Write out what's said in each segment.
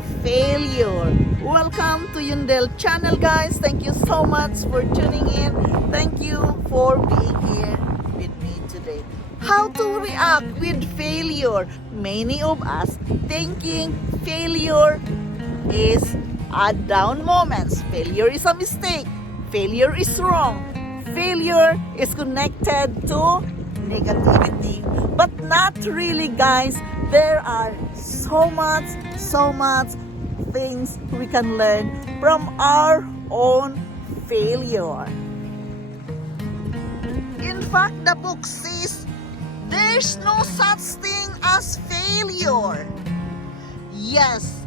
of failure. Welcome to Yundel channel, guys. Thank you so much for tuning in. Thank you for being here with me today. How to react with failure? Many of us thinking failure is a down moments. Failure is a mistake. Failure is wrong. Failure is connected to negativity. But not really, guys. There are so much things we can learn from our own failure. In fact, the book says there's no such thing as failure. Yes,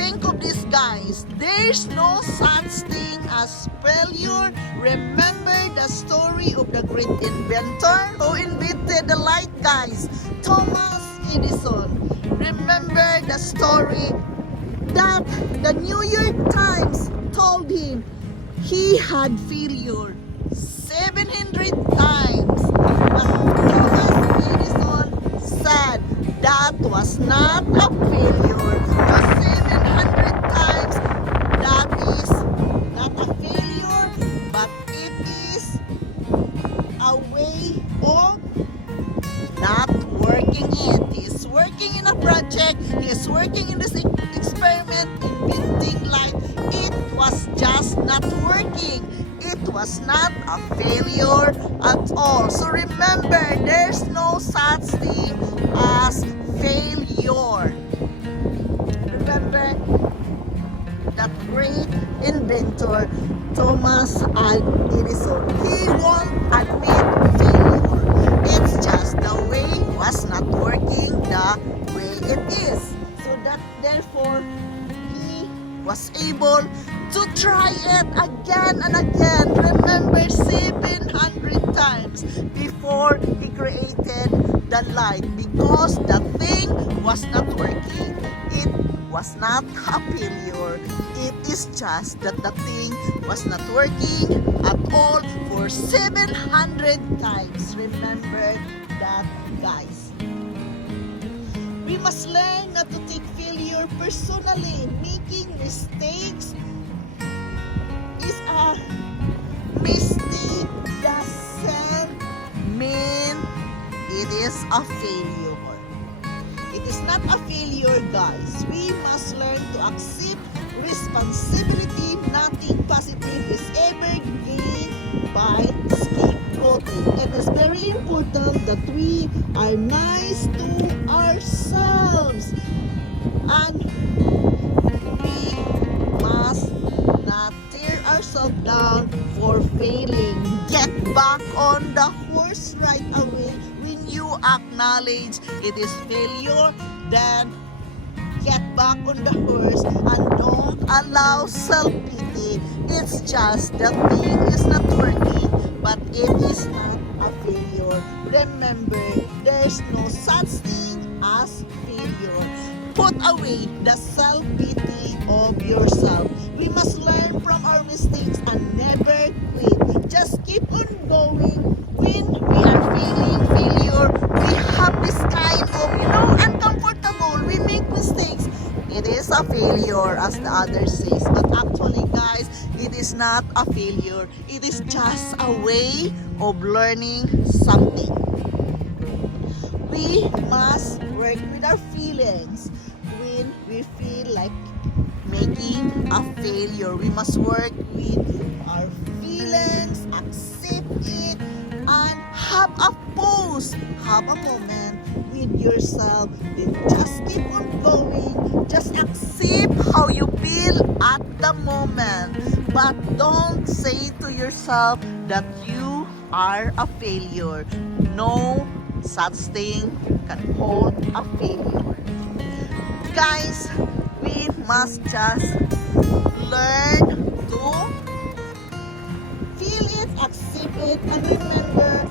think of this, guys. There's no such thing as failure. Remember the story of the great inventor who invented the light, guys? Thomas Edison. Remember the story that the New York Times told him he had failure 700 times. But Thomas Edison said that was not a failure. The 700 times, that is not a failure, but it is a way of not working it. He's working in a project, he's working in this experiment, inventing light. It was just not working. It was not a failure at all. So remember, there's no such thing as failure. Remember that great inventor, Thomas Edison. He won't admit failure. It's just the way was not working the way it is. So that therefore he was able to try it again and again. Remember, 700 times before he created the light, because the thing was not working. It was not a failure. It is just that the thing was not working at all for 700 times. Remember that, guys. We must learn not to take failure personally. Making mistakes is a mistake doesn't mean it is a failure. It is not a failure, guys. We must learn to accept responsibility. Nothing positive is ever gained by scapegoating. It is very important that we are nice to ourselves, and we must not tear ourselves down for failing. Get back on the horse right away. When you acknowledge it is failure, then get back on the horse and don't allow self-pity. It's just the thing is not working, but it is not a failure. Remember, there's no such thing as failure. Put away the self-pity of yourself. We must learn from our mistakes and never quit. Just keep on going. When we are feeling failure, we have this kind of, uncomfortable. We make mistakes. It is a failure, as the other says. But actually, guys, it is not a failure. It is just a way of learning something. We must work with our feelings. When we feel like making a failure, we must work with our feelings, accept it, and have a pause, have a moment with yourself. Then just keep on going. Just accept how you feel at the moment. But don't say to yourself that you are a failure. No such thing can hold a failure. Guys, we must just learn to feel it, accept it, and remember,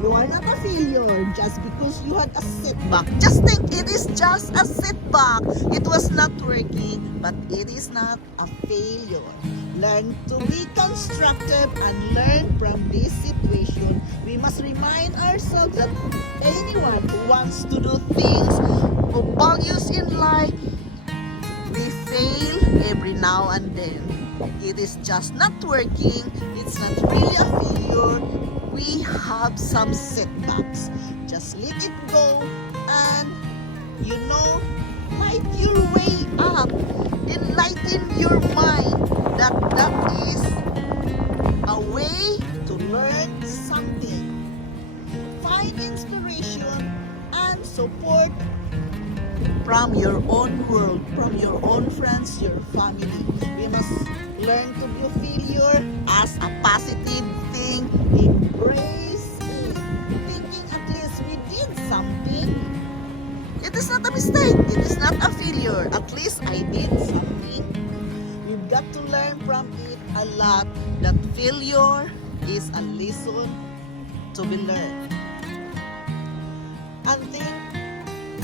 you are not a failure just because you had a setback. Just think it is just a setback. It was not working, but it is not a failure. Learn to be constructive and learn from this situation. We must remind ourselves that anyone who wants to do things of values in life, we fail every now and then. It is just not working. It's not really a failure. We have some setbacks. Just let it go and, light your way up. Enlighten your mind that is a way to learn something. Find inspiration and support from your own world, from your own friends, your family. We must learn to be a failure as a positive thing. Embrace it. Thinking at least we did something. It is not a mistake. It is not a failure. At least I did something. We've got to learn from it a lot. That failure is a lesson to be learned. And think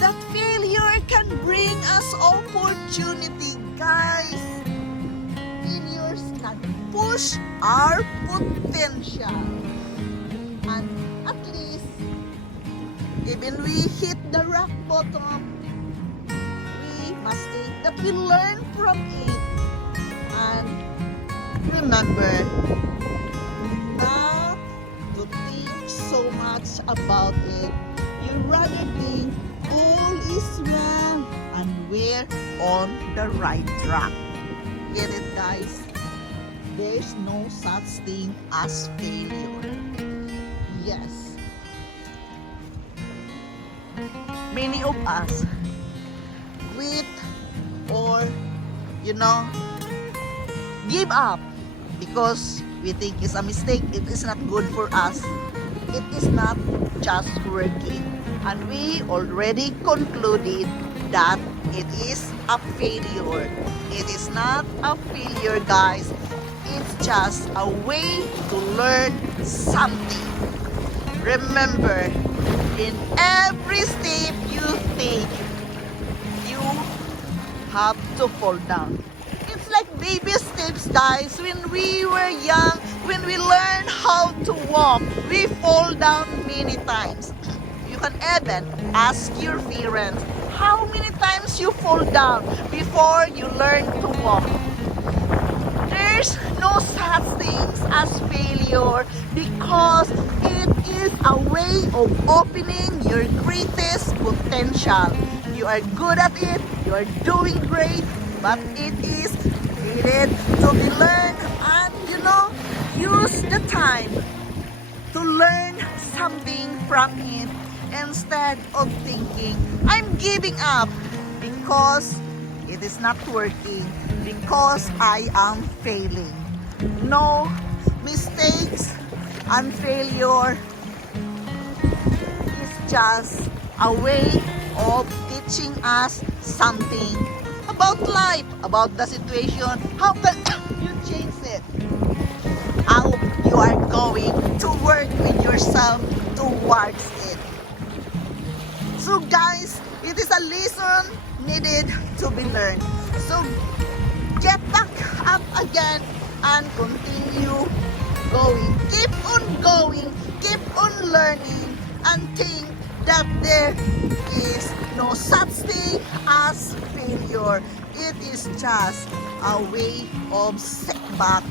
that failure can bring us opportunity, guys. Failures can push our potential. And at least, even we hit the rock bottom, we must think that we learn from it. And remember not to think so much about it. You rather think all is well and we're on the right track. Get it, guys? There's no such thing as failure. Yes. Many of us quit or, give up because we think it's a mistake. It is not good for us. It is not just working. And we already concluded that it is a failure. It is not a failure, guys. It's just a way to learn something. Remember, in every step you take, you have to fall down. It's like baby steps, guys. When we were young, when we learn how to walk, we fall down many times. You can even ask your parents how many times you fall down before you learn to walk. There's no such things as failure because it is a way of opening your greatest potential. You are good at it, you are doing great, but it is needed to be learned and use the time to learn something from it instead of thinking, I'm giving up because it is not working, because I am failing. No, mistakes and failure is just a way of teaching us something about life, about the situation. How can you change it? How you are going to work with yourself towards it. So guys, it is a lesson needed to be learned. So get back up again and continue going. Keep on learning and think that there is no such thing as failure. It is just a way of setback.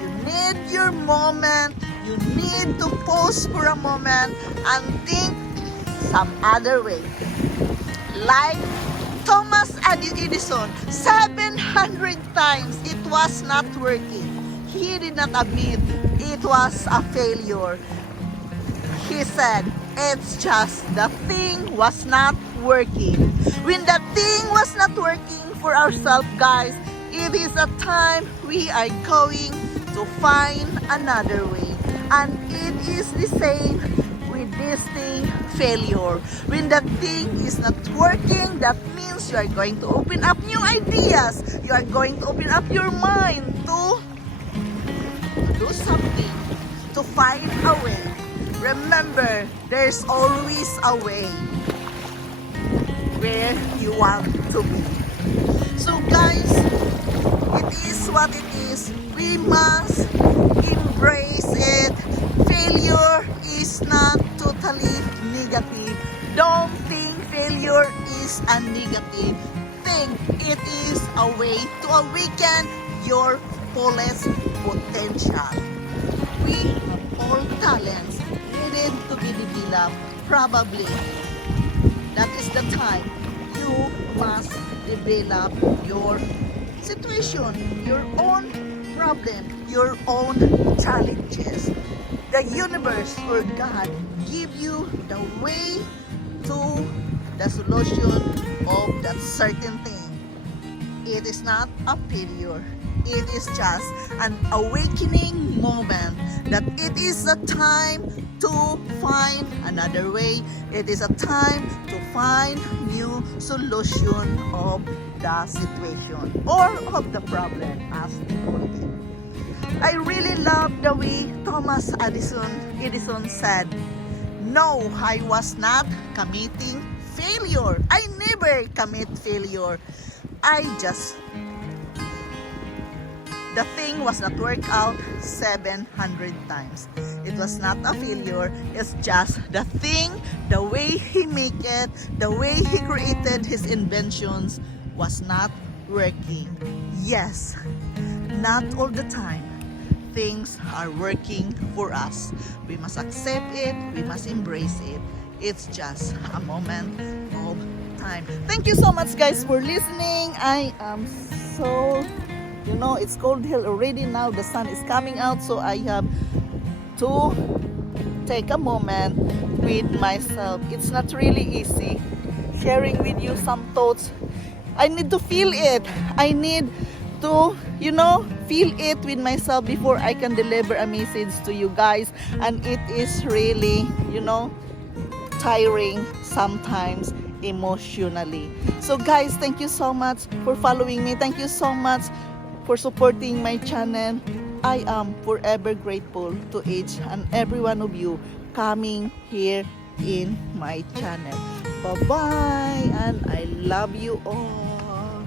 You need your moment. You need to pause for a moment and think some other way. Like Thomas Edison, 700 times it was not working. He did not admit it was a failure. He said, it's just the thing was not working. When the thing was not working for ourselves, guys, it is a time we are going to find another way. And it is the same with this thing, failure. When the thing is not working, that means you are going to open up new ideas. You are going to open up your mind to do something, to find a way. Remember, there's always a way where you want to be. So guys, it is what it is. We must embrace it. Failure is not totally negative. Don't think failure is a negative. think it is a way to awaken your fullest potential. We have all talents needed to be developed. Probably that is the time you must develop your situation, your own problem, your own challenges. The universe or God give you the way to the solution of that certain thing. It is not a failure. It is just an awakening moment that it is a time to find another way. It is a time to find new solution of the situation or of the problem as we call it. I really love the way Thomas Edison said, "No, I was not committing failure. I never commit failure. The thing was not worked out 700 times. It was not a failure. It's just the thing, the way he made it, the way he created his inventions was not working." Yes, not all the time things are working for us. We must accept it. We must embrace it. It's just a moment of time. Thank you so much, guys, for listening. I am so, it's cold here already now. The sun is coming out, so I have to take a moment with myself. It's not really easy sharing with you some thoughts. I need to feel it. I need to, feel it with myself before I can deliver a message to you guys. And it is really, tiring sometimes emotionally. So guys, thank you so much for following me. Thank you so much for supporting my channel. I am forever grateful to each and every one of you coming here in my channel. Bye-bye, and I love you all.